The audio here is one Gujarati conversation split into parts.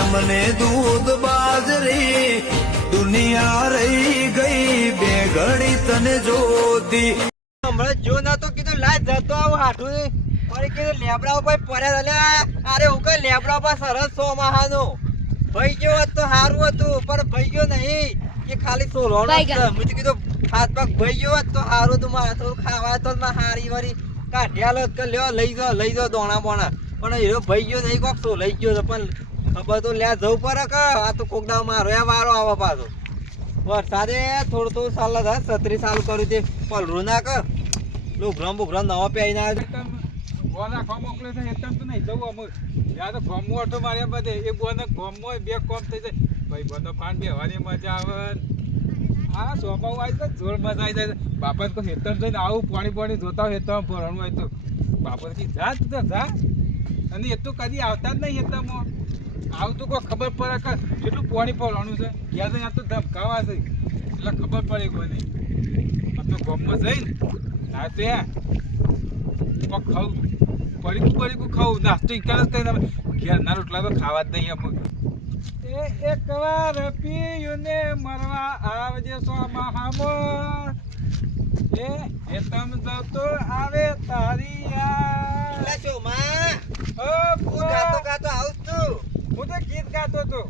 અમને દૂધ બાજરી દુનિયા રહી ગઈ બે ઘડી તને જોતી. હમણાં જો ના તો કીધું લાજ જતો આવું હાથું અરે કીધું લેબડા ઉપર પડ્યા અલ્યા અરે હું કઈ લેબડા ઉપર સરસ 100 માહાનો ભાઈ ગયો હોત તો સારું હતું પણ ભાઈ ગયો નહીં કે ખાલી સોલવાનો જ છે. મેં તો કીધું હાથ પગ ભાઈ ગયો હોત તો સારું હતું મારે થોડું ખાવા તો હારી વારી કાઢ્યા કે લ્યો લઈ જાઓ દોણા બોણા પણ હીરો ભાઈ ગયો નહીં કોક તો લઈ ગયો પણ ખબર તો લ્યા જવું પડે કે આ તો કોક દાવ મારો એ વારો આવે પાછો વરસાદે થોડું થોડું સાલ હતા 36 સાલ કર્યું તે પલરું ના કર લુગરમ બુગરમ નવા પહેરી ના બોના ખો મોકલે છે એકદમ તો નહીં જવું અમુક યા તો ગોમો ઓટો માર્યા બધે એક બોને ગોમો બે કોમ થઈ જાય ભાઈ બંધો ફાન બેવાની મજા આવે આ સ્વભાવ આવી જાય જોર મજા આવી જાય બાપા તો હેતર જઈને આવું પાણી જોતા હોય હેતર ભરવાનું હોય તો બાપા કી જા તું તો જા અને એ તો કદી આવતા જ નહીં હેતરમાં આવતું કોઈ ખબર પડે કે કેટલું પાણી ભરવાનું છે ક્યાં જઈને આ તો ધમકાવા છે એટલે ખબર પડે કોઈને આ તો ગોમમાં જઈને ના તો ખાવું પડીકું ખાવું નાસ્તો ઇકાલ જ કરીને ઘેરના રોટલા તો ખાવા જ નહીં અમુક એ એક વાર પીયુને મરવા આવજે સોમાહામો એ તમ તો આવે તારી એટલે શું માં ઓ ગાતો આવું તું હું તો ગીત ગાતો તો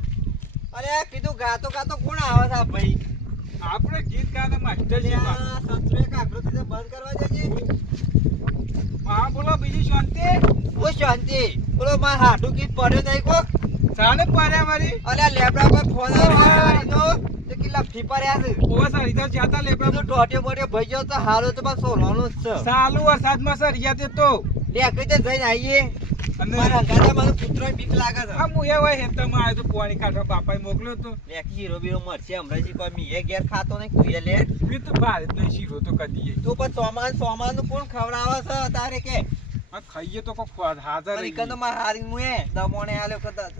અરે કીધું ગાતો કોણ આવે છે ભાઈ આપણે ગીત ગાને માસ્ટર છે સત્રે કાકરો થી બંધ કરવા જજે હા બોલો બીજી શાંતિ ઓ શાંતિ બોલો માર હાડું ગીત પડ્યો નહીં કોક સાને પાડ્યા મારી અલે લેબડા પર ફોન આવ્યો તો કેટલા ફી પડ્યા છે ઓ સારી તો જાતા લેબડા તો ટોટ્યો બોટ્યો ભઈ ગયો તો હારો તો બસ સોલવાનો જ છે સાલું વરસાદમાં સર યાતે તો લે કઈ જઈને આવીએ અને મારા ગાડા મારો પુત્ર બીક લાગે છે આ મુએ હોય હેતમાં આવ્યો તો પાણી કાઢવા બાપાએ મોકલ્યો તો લે હીરો બીરો મરશે હમણાંજી કોઈ મીએ ઘેર ખાતો નહીં કુએ લે મેં તો ભારત નહીં શીરો તો કદી તું પણ સોમાન નું કોણ ખવડાવે છે તારે કે આ ખાઈએ તો કોઈ હાજર અરે કદો માં હારી મુએ દમોણે આલ્યો કદા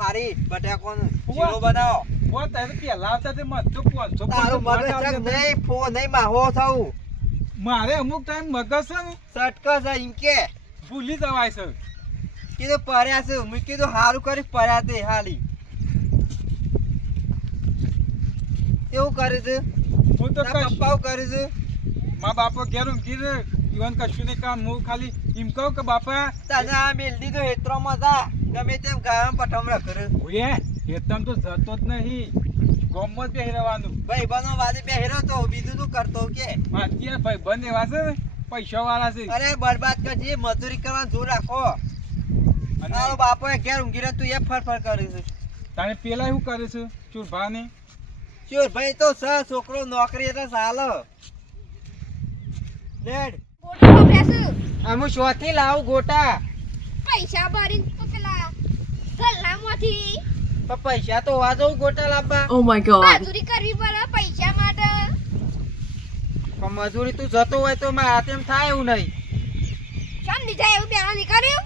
હારી બટાકોનું શીરો બનાવો ઓ તારે પેલા આવતા તે મત તો 500 તારું મગજ નહીં ફો નહીં માહો થાઉ મારે અમુક ટાઈમ મગજ છે ને સટકા છે એમ કે ભૂલી જવાય છે કીધું પડ્યા છે મેં કીધું સારું કરી પડ્યા તે હાલી એવું કરે છે હું તો પપ્પાઓ કરે છે મા બાપો ઘેર ઊંઘી રે ઈવન કશું નહીં કામ હું ખાલી એમ કહું કે બાપા તને આ મેલ દીધો હેત્રોમાં જા ગમે તેમ ગામ પઠમડા કરે ઓએ હેતમ તો જતો જ નહીં ગોમમાં જ પહેરવાનું ભાઈ બનો વાદે પહેરો તો બીજું શું કરતો કે અત્યારે ભાઈ બંધ એવા છે ને પૈસા વાળા છે અરે બરબાદ કરજે મજૂરી કરવાનું જોર રાખો અને તારો બાપો ઘેર ઊંઘી રહે તું એ ફર કરે છે તારે પેલા શું કરે છે ચૂરભા ને ચોર ભાઈ તો છોકરો નોકરી એટલે ચાલે લેડ આમ શોથી લાવું ગોટા પૈસા ભરી તો પેલા ગલ્લામાંથી પણ પૈસા તો હોવા જવું ગોટા લાવવા Oh my god. મજૂરી કરવી પડે પૈસા માટે પણ મજૂરી તું જતો હોય તો મારા હાથ એમ થાય એવું નહીં કેમ નીચે એવું બેડા નીકળ્યું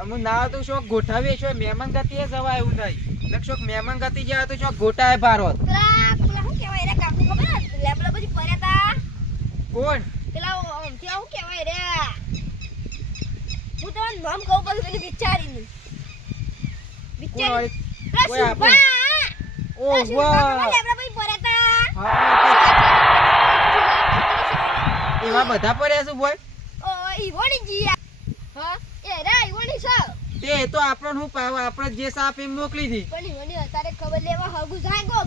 અમુ ના તો શોખ ગોઠાવીએ છો મહેમાન ગતિએ જવા એવું નહીં શોખ મહેમાન ગતિ જાય તો શોખ ગોટાએ ભારત પેલા શું કહેવાય રે કાકુ ખબર લેબડા બધી પડ્યા તા કોણ પેલા ઓમથી શું કહેવાય રે હું તો નામ કહું પછી પેલી વિચારીને કોઈ પેલા આપણે ઓ વાહ લેબડા બધી પડ્યા તા એવા બધા પડ્યા છે બોય ઓ ઈવોની જી હા એ રે ઈવોની છે તે તો આપણને હું પાવ આપણે જે સાપ એમ મોકલી દી પણ ઈવોની અત્યારે ખબર લેવા હગુ જાય ગો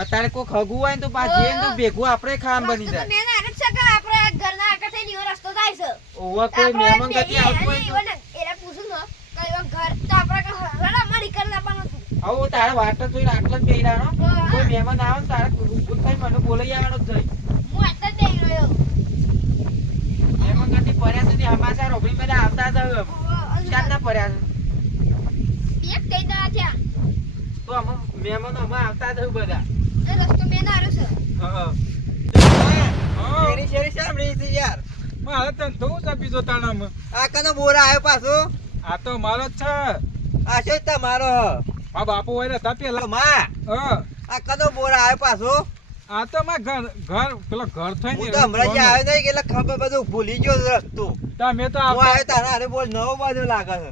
અત્યારે કોઈ ખગું હોય ને તો બા જે તો ભેગું આપણે ખામ બની જાય મેં આગળ છે કે આપણે ઘરના આગળ થઈને ઈવો રસ્તો જાય છે ઓવા કોઈ મહેમાન ગતિ આવતું હોય તો એરા પૂછું ને કે ઈવો ઘર તો આપણે રડા મારી કરી લાવવાનું હતું આવો તારે વાટ જોઈને આટલા જ બેરાનો કોઈ મહેમાન આવે ને તારે રૂપું થઈ મને બોલાઈ આવવાનો જ જઈ હું આટલા જ દઈ રહ્યો મહેમાન ગતિ પડ્યા સુધી હમાસા રોબડી બધા આવતા જ ચાર ના પડ્યા છે એક કઈ દા થયા તો અમે મહેમાનો અમે આવતા જ બધા એ રસ્તો મેં નાર્યો છે હા હા શેરી શેરી સાંભળી છે યાર મારે તને તો હું બીજો તાણામાં આ કનો બોરા આવ્યો પાછો આ તો મારો જ છે આ છે તમારો આ બાપુ હોય હતા પેલા માં હા આ કનો બોરા આવ્યો પાછો આ તો માં ઘર પેલો ઘર થઈ હું તો હમણાં જે આવ્યો નહીં એટલે ખબર બધું ભૂલી ગયો રસ્તો તમે તો હું આવ્યો તારા હારે બોલ નવો બાજુ લાગે છે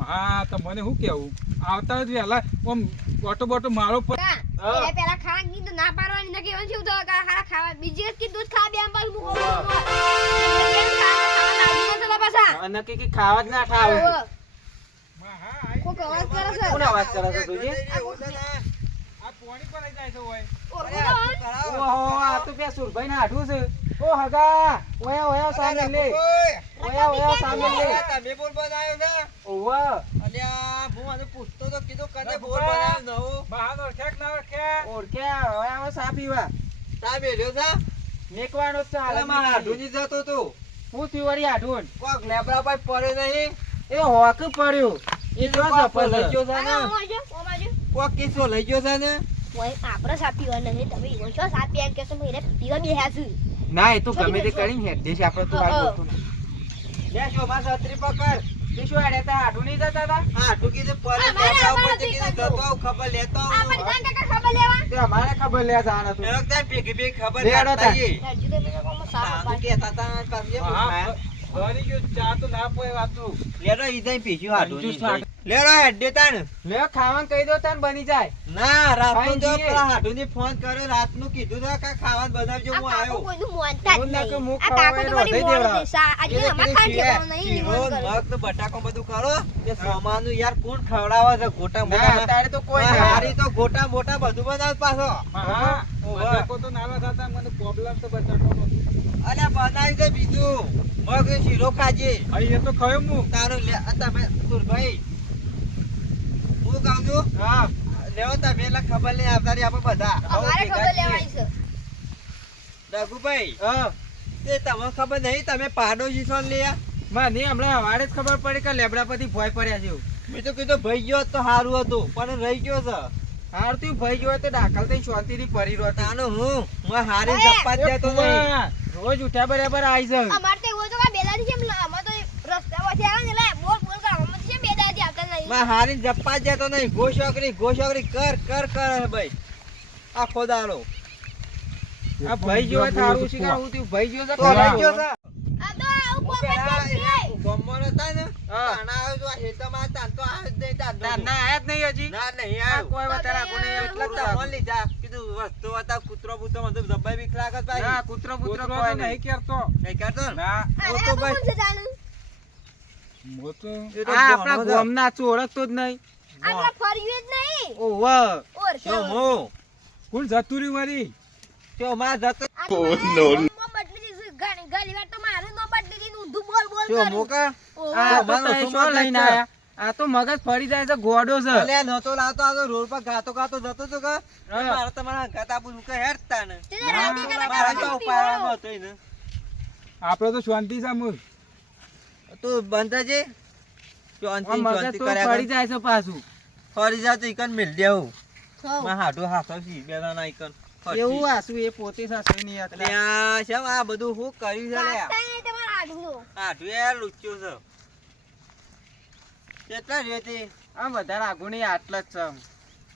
હા તો મને શું કેવું આવતા જ વહેલા આમ બોટો બોટો મારો પર કા હા. એટલે પેલા ખાવા કીધું ના પાડવાની ને કેવું થયું તો કા ખાવા ખાવા બીજી વખત કીધું ખા બે આમ પાછું મૂકો ખાવા લાગી તો પાછા નક્કી કે ખાવા જ ના ખાવ કોક અવાજ કરે છે કોણ અવાજ કરે છે તુજે આ પોણી પર આવી જાય છે ઓય ઓહો આ તો પે સુરભાઈ ના હાડું છે ઓ હગા ઓયા ઓયા સામે લે ઓયા ઓયા સામે લે તમે બોલ બનાવ્યો છે ઓવા અલ્યા હું આને પૂછતો તો કીધું કને બોલ બનાવ્યો નવો બહાર ઓળખ્યા કે ના ઓળખ્યા ઓળખ્યા ઓયા ઓયા સા પીવા તા બેલ્યો છે મેકવાનો જ છે અલા માં હાડુની જતો તો હું થયું વળી હાડું કોક લેબડા પર પડે નહીં એ હોક પડ્યો એ જો કોક લઈ જપલ ગયો છે ને ઓમાજો કોક કિસ્સો લઈ ગયો છે ને ઓય આપણે સાપીવા નહીં તમે ઈવન છો સાપી એમ કે છે મેરે પીવા બેહ્યા છે ના એ તો ગમે તે કરીને હેડ દેશ આપણે તો વાત કરતો લે જો માં છત્રી પકડ તે શું હેડે તા હાડું નહીં જતા તા હા ટૂંકી છે પડે અમારે લેબડા ઉપર અમારે તે કીધું જતો આવું ખબર લેતો આપણે આવું જાણ કાકા ખબર લેવા તે અમારે ખબર લે જાણ હતું એક ટાઈમ ભેગી ભેગી ખબર લેડો લેતા તા. આઈએ. હજુ તો મેરે કોમ સાપ સાધુ કહેતા તા પાસે હા ભરી ગયું ચા તો ના પોય વાતું લેડો ઈ જઈ પીછું હાડું બીજું ની સાડું. લેડો હેડ દેતા ને લે ખાવાનું કહી દો તને બની જાય ના રાતનું તો ખાઈ જઈએ. પેલા હાડુની ફોન કર્યો રાતનું કીધું તો કે ખાવાનું બનાવજો આ હું કાકો આવ્યો કોઈનું મોનતા જ હું ના કે નહીં મુખ આ કાકો તો ખવાય વળી રોધે મોણ દેવા. દેસા આજે એટલે અમાર ખાઈ જવાનું નહીં શીરો, નિમંત્રણ કરે. મગ ને બટાકો બધું કરો એ સોમાનું યાર કોણ ખવડાવે છે ગોટા ના મોટા અત્યારે તો કોઈ કોઈ ના હારી તો ગોટા મોટા બધું બનાવ પાછો હા ઓહો. બટાકો તો નાલા થતા મને પ્રોબ્લેમ તો બટાકોનો અલ્યા બનાવી દે બીજું મગ ને શીરો ખાજે અહીં એ તો ખયો હું તારું લે આ તમે સુરભાઈ હું કહું છું હા લેવો તમે એટલે ખબર નહીં આવતા રહી આપણે બધા અમારે ખબર લેવાય છે રઘુભાઈ હા તે તમને ખબર નહીં તમે પાડોશી છો ને લ્યા મને હમણાં હવારે જ ખબર પડી કે લેબડા પરથી ભોય પડ્યા છે એવું. મેં તો કીધું ભાઈ ગયો હોત તો સારું હતું પણ રહી ગયો છે હાર તું ભઈ ગયો હોય તો દાખલ થઈ શાંતિથી પડી રહ્યો હતો. તાનો હું હારી ઓય, જપ્પા જ દેતો નહીં કુવા, રોજ ઉઠ્યા બરાબર આવી જાવ અમાર તો એવું તો કા બેદાથી જેમ અમાર તો રસ્તા પરથી આવે ને એટલે બોલ બોલ કર અમાર તો જેમ બેદાથી આવતા નહીં માં હારી જપ્પા જ દેતો નહીં ગોશોકરી કર કર કર હે ભાઈ આખો દાડો આ ભઈ ગયો હોય થારું શિકાર હું તું ભઈ ગયો છે તો રહી ગયો છે આ તો આવું હું પોપટ પેલા નથી ગામમાં હતા ને હા. તાના આવ્યો તો આ હેતમાં તાન તો આવ્યો જ નહીં તાન તો. ના ના આયા જ નહીં હજી ના નહીં આ આવ્યો કોઈ વધારે આખું નહીં એટલે એટલું તમને લીધા કીધું વસ્તુ હતા કૂતરો બૂતરો મને તો જબ્બાઈ બીક લાગે છે ના ભાઈ કૂતરો કૂતરો કૂતરો તો કોઈ નહીં નહીં કરતો નહીં કરતો ને ના હું અરે તો આ ભાઈ કોણ છે જાનું હું તો એ તો આ આપણા ગોમનો છે. ગોમના છું ઓળખતો જ નહીં આપણે ફર્યું જ નહીં ઓવ ઓર જો હું કોણ જતું રહ્યું મારી જો માં જતો ઘણી વાર તો મારું નો બદલી દીધું ઊંધું બોલ બોલ જો કર્યું. મોકા ઓહો. આ તો મારો તઈ શું શું મગજ લઈને છે? આયા આ તો મગજ ફરી જાય છે ગોડો છે અલ્યા નતો લાવતો આ તો રોડ પર ગાતો ગાતો જતો તો કે હા. મારે તમારા ગાતા બુન કે હેડતા ને તે તો રાવડી કરે મારા કરે તો પીવો. ઉપાડવાનો હતો એને આપડે તો શાંતિ છે મૂળ તું બંધ થજે આ શાંતિ મગજ શાંતિ તો કર્યા ફરી જાય છે પાછું ફરી જા તો ઈકન મિલ દેવું હઉ. માં હાડું હાસવસી બેના ઈકન એવું આસુ એ પોતે સાસુ નહીં એટલે હતા આ શેમ આ બધું હું કર્યું છે લે કાંઈ નહીં તમારા આડું. હાડું યાર લુચ્યું છે કેટલા રેતી આ વધારે આગુ નહીં આટલા જ છે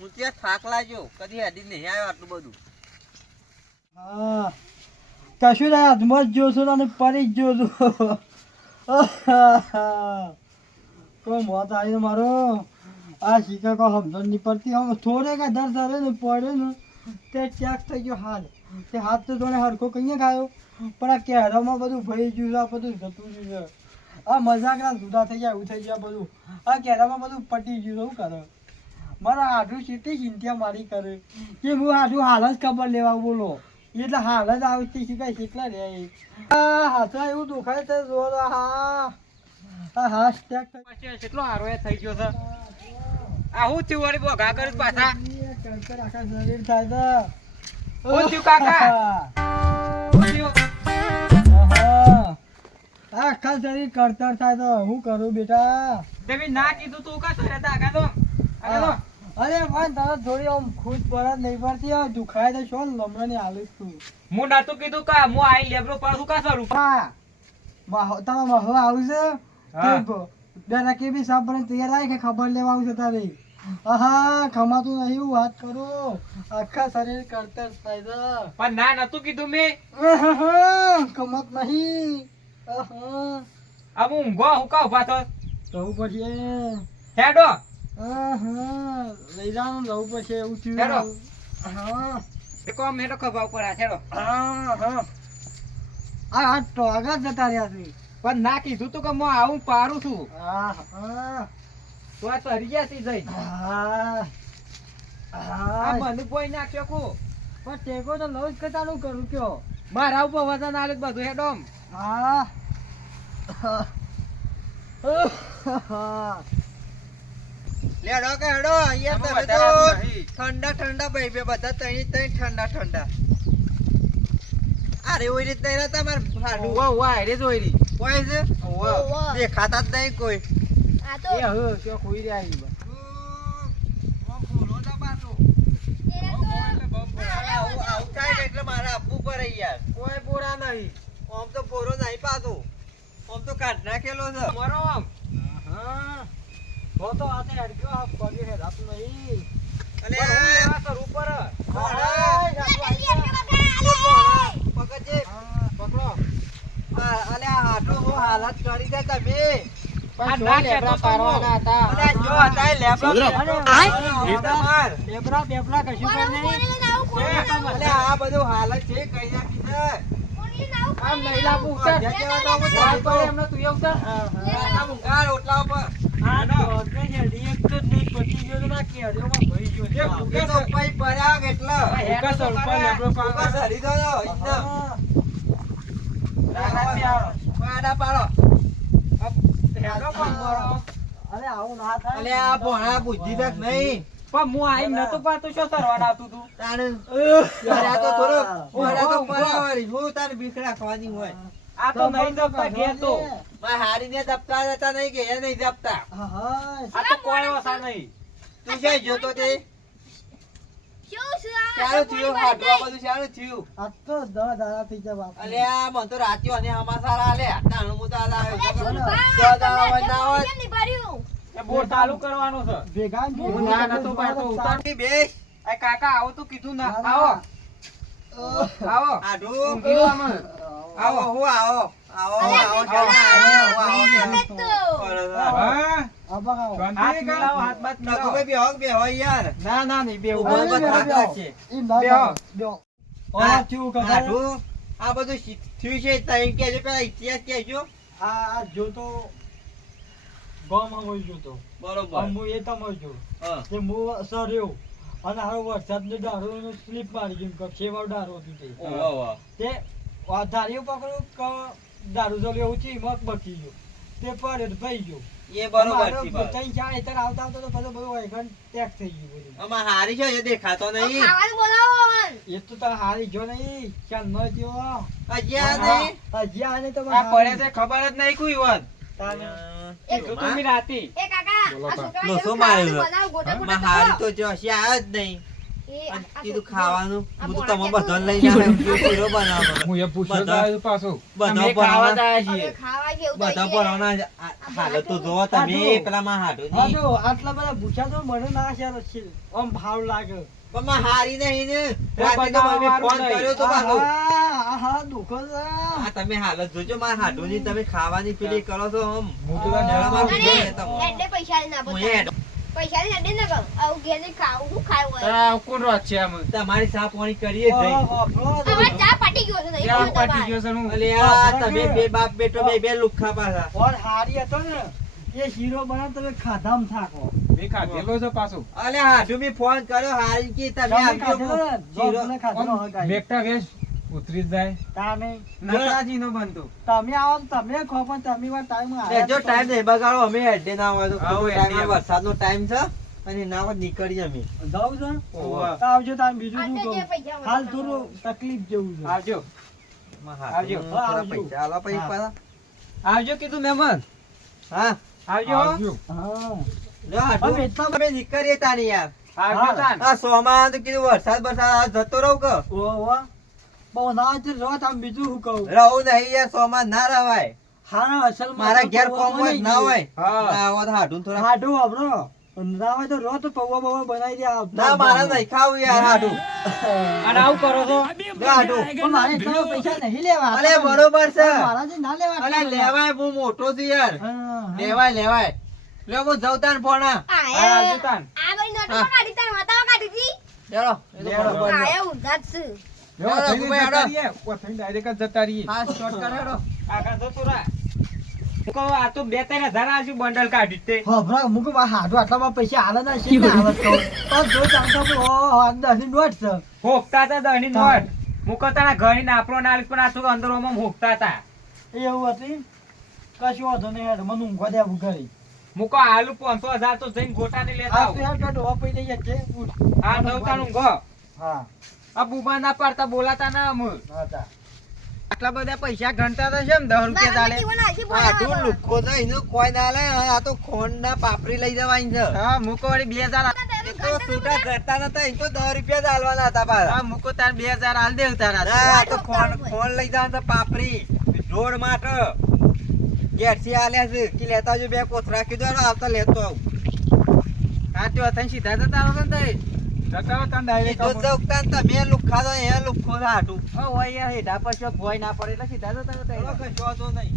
હું ત્યાં થાક લાગ્યો કદી હેડી નહીં આવ્યો આટલું બધું હા કશું નહીં હાથમાં જ જોશો અને પડી જ જોશો કોઈ મોત આવી ને મારો આ શીખા કોઈ સમજણ નહીં પડતી હવે થોડે કાંઈ દર સરે ને પડે ને તે ચેક થઈ ગયો હાથ તે હાથ તો જોડે હરખો કહીએ ખાયો પણ આ કેરામાં બધું ભરી ગયું છે આ બધું જતું રહ્યું છે આ મજાકના જુદા થઈ ગયા એવું થઈ ગયા બધું આ કેરામાં બધું પટી ગયું છે શું કરે મારા આઠું સીટી ચિંતા મારી કરે કે હું આઠું હાલ જ ખબર લેવા બોલો એટલે હાલ જ આવતી શીખાય કેટલા રે આ હાથમાં એવું દુખાય છે જોર હા આ હાથ સ્ટેક થઈ કેટલો હારો એ થઈ ગયો છે આ હું થયું વળી બોઘા કરું છું પાછા કળકળ આખા શરીર થાય છે હું થયું કાકા હું થયું આહા. આખા શરીર કળતર થાય તો હું કરું બેટા તમે ના કીધું તું કા કરે તા આગા તો અરે પણ તને થોડી આમ ખુદ પડે નહીં પડતી આ દુખાય તો શું લમણાની હાલત છું હું નતું કીધું કા હું આઈ લેબરો પાડું કા સરું હા તારા મહવા આવશે હા. બે રકી બી સાફ બને તૈયાર આવે કે ખબર લેવા આવશે તારી આહા ખમાતું નહીં હું વાત કરું આખા શરીર કળતર થાય છે પણ ના નતું કીધું મેં આહાહા, કમત નહીં આહા. આ હું ઊંઘો હું કા ઉભા થો જવું પડશે. હેડો આહા, લઈ જવાનું જવું પડશે એવું હેડો. થયું. હા એક આમ હેડો ખભા ઉપર આ હેડો હા. આ ટોગા જતા રહ્યા છે. પણ ના કીધું તું કે હું આવું પારું છું આહા. તો આ તરી ગયા છે જઈ આહા. આ આહા. મને કોઈ નાખ્યો કો પણ ટેકો તો લઉં જ કે તારું કરું કયો. મારા ઉપર વજન આલે જ બધું હેડો આમ. હા. લેડો કે હેડો અહીંયા આમાં તમે તો વધારાનું નહીં. ઠંડા ઠંડા ભાઈ બે બધા તઈ તઈ ઠંડા ઠંડા અરે ઓઈ રીત નહીં રહેતા માર ફાડું ઉવા ઉવા હારે જ હોય રી કોઈ છે ઓવો. દેખાતા જ નહીં કોઈ આ તો એ હવે શું ખોઈ રહ્યા છે બસ. આવું આવું થાય ને એટલે મારે આપવું પડે યાર કોઈ બોરા નહીં આમ તો પોરો નહીં પાછો આમ તો કાઢ નાખેલો છે મરો આમ હા. તો આતે અડક્યો આ પગે હેરાતું નહીં. અને પણ હું લેવા કરું પર પકડજે પકડો અલે આ હાટું હું હાલત કરી દે તમે આ ના લેબરા પાડવાના હતા અલે જો હતા લેબડો બેબરા બેબરા કશું કઈ નહીં. અલે આ બધું હાલત છે કઈ નાખી છે આમ લઈ લાવું ઉતર ચાલ પડે એમને તું એવું ઉતર આ મુંગા રોટલા ઉપર આ ડોગે છે, એક તો નહીં પતી ગયો તો ના કે હદેમાં ભરી ગયો છે. એ તો પઈ પડ્યા કેટલા હેડો તો ઉપર લેબરો ઉપર પાડવા સરી દો એકદમ હા. રાહત આવો પાડા પાડો હેડો પણ મરો અરે આવું ના થાય. અલે આ ભોણા બુદ્ધિ તક નહીં પણ હું આઈ નતો પાતું શું કરવાના આવતું તું તાણે આ તો થોડો ઓરા તો પરાવારી હું તારે બીક રાખવાની હોય આ તો નહીં દબતા ઘેર તો માં હારીને દબતા જતા નહીં કે એ નહીં દબતા હા. આ તો કોઈ વસા નહીં તું છે જોતો તે શું છે આ? ચાલો થયું હાટવા બધું ચાલો થયું આ તો દવા દાડા થઈ જાય બાપુ. અલે આ મન તો રાત્યો અને હમાસાર આલે તાણ હું તો આ અરે દવા જુલભા, દાવા તમે ના હોય કેમ નહીં ભર્યું? એ બોર ચાલુ કરવાનો છે ભેગા ને હું ના નતો પાડતો, ઉતાર. બેસ એ કાકા આવો તો કીધું ના ના, આવો ના. આવો આઢું ઊંઘી આમાં. આવો હું આવો આવો અરે આવો બેટા, આવો આ અમે તો. હા આ બગાવો. હાથ મિલાવો, હાથ બાથ મિલાવો. નકુભાઈ બેહો કે બેહો યાર ના ના નહીં બેવું ઉભો અરે, ઉભો થાક બેહો. લાગશે ઈ ના બેહો. બેહો. ઓલા થયું કે આઢું આ બધું થયું છે તઈ કેજો પેલા ઇતિહાસ કેજો આ જો તો ગામ હોય જો તો બરોબર હું એ તમે જો હા તે હું સર્યો અને હારો વરસાદનો દારૂ સ્લીપ મારી ગયું કે સેવા દારૂ હતું તે ઓહો વાહ તે આ ધારીઓ પકડ્યું કે દારૂ જો લેવું છે મત બચી ગયો તે પડે તો ભાઈ ગયો એ બરોબર છે ભાઈ ત્રણ ચાર હેતર આવતા આવતા તો બધું બધું વાયગન ટેક થઈ ગયું બધું આમાં હારી છે એ દેખાતો નહીં ખાવાનું બોલાવો અમન. એ તો તાર હારી જો નહીં ચાલ ન જો હજી આ નહીં હજી આને તો આ પડે છે ખબર જ નહીં કોઈ વાત કીધું તું મી રાતી એ કાકા, બોલો આ તા. છોકરાને લોસો એવું માર્યો ખાવાનું છે. બનાવો, ગોટા ગોટા માં હારી કરો. તો જો હશે આવ્યો જ નહીં એ આ- અને આ કીધું છોકરો- ખાવાનું આ હું તો ભોળા તમે કે બધા લઈને આવ્યો શીરો બનાવો હું એ પૂછ્યો તો બધા- આવ્યો પાછો બધા અમે ખાવા ભરવાના જાય અમે છીએ ખાવા જેવું તો બધા છે. ભરવાના હાલત તો જોવો તમે પેલા માં હાટું હા નહીં જો આટલા બધા ભૂખ્યા તો મને ના છે આમ ભાવ લાગે પણ માં હારી નહીં ને એ રાતે તો મને બનાવવાનું ફોન નહીં. કર્યો તો પાછો હા દુખો છે આ તમે હાલત જોજો મારા હાટું ની તમે ખાવાની પેલી કરો છો આમ હું તો તને જળમાં અરે, બીજે તમે. હેડે પૈસા લઈને આપો હું તમે. હેડ. પૈસા લઈને હેડે ને કહો. આવું ઘેર જઈને ખાવું, હું ખાવું હોય? તારા કોણ રાત છે આમ તમારી સાફ પાણી કરીએ જ નહીં અમારે ચા પાટી ગયો છે, નહીં ક્યાં ખાવું પાટી તમારે. ગયો છે હું અલે આ તમે બે બાપ બેટો બે લુખ્ખા પાછા ઓર હારી હતો ને એ શીરો બનાવ તમે ખાધામ થાકો મેં ખાધેલો છે પાછો અલે હાટું બી ફોન કર્યો હારી કી તમે તમે આવજો ખાધેલો ને શીરો. જોબને ખાધેલો આમ હોય કાંઈ. બેગટા વેચ ઉતરી જ જાય તાને નટરાજી નો બનતો તમે આવો ને તમે ખો પણ તમે વાર ટાઈમ જો ટાઈમ નહીં બગાડો અમે હેડે ના હોય તો આવો ખોટો હેડે ટાઈમ આવે. વરસાદનો ટાઈમ છે અને ના હોય નીકળીએ અમે જાવ છો ઓવા. તો આવજો તાર બીજું શું આજે જે કહું પૈસા હાલ મળે થોડું તકલીફ જેવું છે આવજો આવજો. થોડા આવજો. પૈસા આલો પછી હા. પાછા. આવજો કીધું મહેમાન હા આવજો આવજો. હા જો હાટું હવે એટલા અમે નીકળીએ તાની યાર આવજો હા. તાન આ સોમાં તો કીધું વરસાદ બરસાદ જતો રહું કે ઓવા બહુ ના છે જો તમે બીજું શું કહું રહું નહીં યાર સોમાં ના રવાય હારા અસલ મારા ઘેર કોમ હોય ના હોય હા. ના હોય તો હાટું થોડા હાડું વાપરો ના હોય તો રો તો પૌવા બવા બનાવી દે આ. ના મારે નહીં ખાવું યાર હાડું અને આવું કરો છો હાડું પણ મારે એટલા પૈસા નહીં લેવા. અરે બરોબર છે મારા જે ના લેવા. અરે લેવાય બહુ મોટો છે યાર હા. લેવાય લે હું જઉં તાન ફોના આ જુતાન આ બધી નોટો કાઢી તાર વાતાઓ કાઢી દી લેડો એ તો બરોબર છે. આયા ઊંધા જ છે જો હેડો, થઈને ગુભાઈ, જતા હેડો. રહીએ. ઓ થઈને direct જ જતા રહીએ. હા શોર્ટકટ હેડો આગળ જતો રા હું કહું આ તો 2-3 હજાર આજુ બંડલ કાઢી તે હભરા મુકુ આ હાડું આટલામાં પૈસા હાલે ના છે ને હાલત તો. પણ જો ચાલતો તો ઓ 10 ની નોટ છે. હોકતા હતા દહની નોટ મુકો તારા ઘરની નાપરો ના આલીશ પણ આ તો અંદરોમાં હોકતા હતા એવું હતી કશું વાંધો નહીં હેડ મને ઊંઘવા દે ઘરે. મુકો આલુ 500,000 તો જઈને ગોટાને લેતા આ આવું. તો હેડ કાઢો હો પઈ દઈએ છે. ઉઠ. આ નવતાનું ઘો હા આ બુબા ના પાડતા બોલાતા ના અમુ હા તા. આટલા બધા પૈસા ગણતા તો છે ને 10 રૂપિયા ચાલે મારા જીવન આજી હાડું બોલાવા લુખ્ખો છે એનું કોઈ ના લે આ તો ખોંડના પાપડી લઈ જવાની છે હા મુકો વળી 2000 એ તો છૂટા કરતા નતા એ તો 10 રૂપિયા જ આલવાના હતા પાછા હા મુકો તાર 2000 હાલ દેવ તારા ના, આ તો ખોંડ લઈ જવાના હતા પાપડી ઢોળ માટે ઘેરથી આલ્યા છે કે લેતા આવજો બે કોથરા કીધું હેડો આવતા લેતો આવું હા તે વતન સીધા જતા રહો ને તઈ જતા રહો તાન direct કીધું જ ઉગતા ને તમે લુખ્ખા તો એ લુખ્ખો છે હાટું ઓ હોય યાર હેઠા પર શોખ ભોય ના પડે એટલે સીધા જતા રહો તઈ. કશો વાંધો નહીં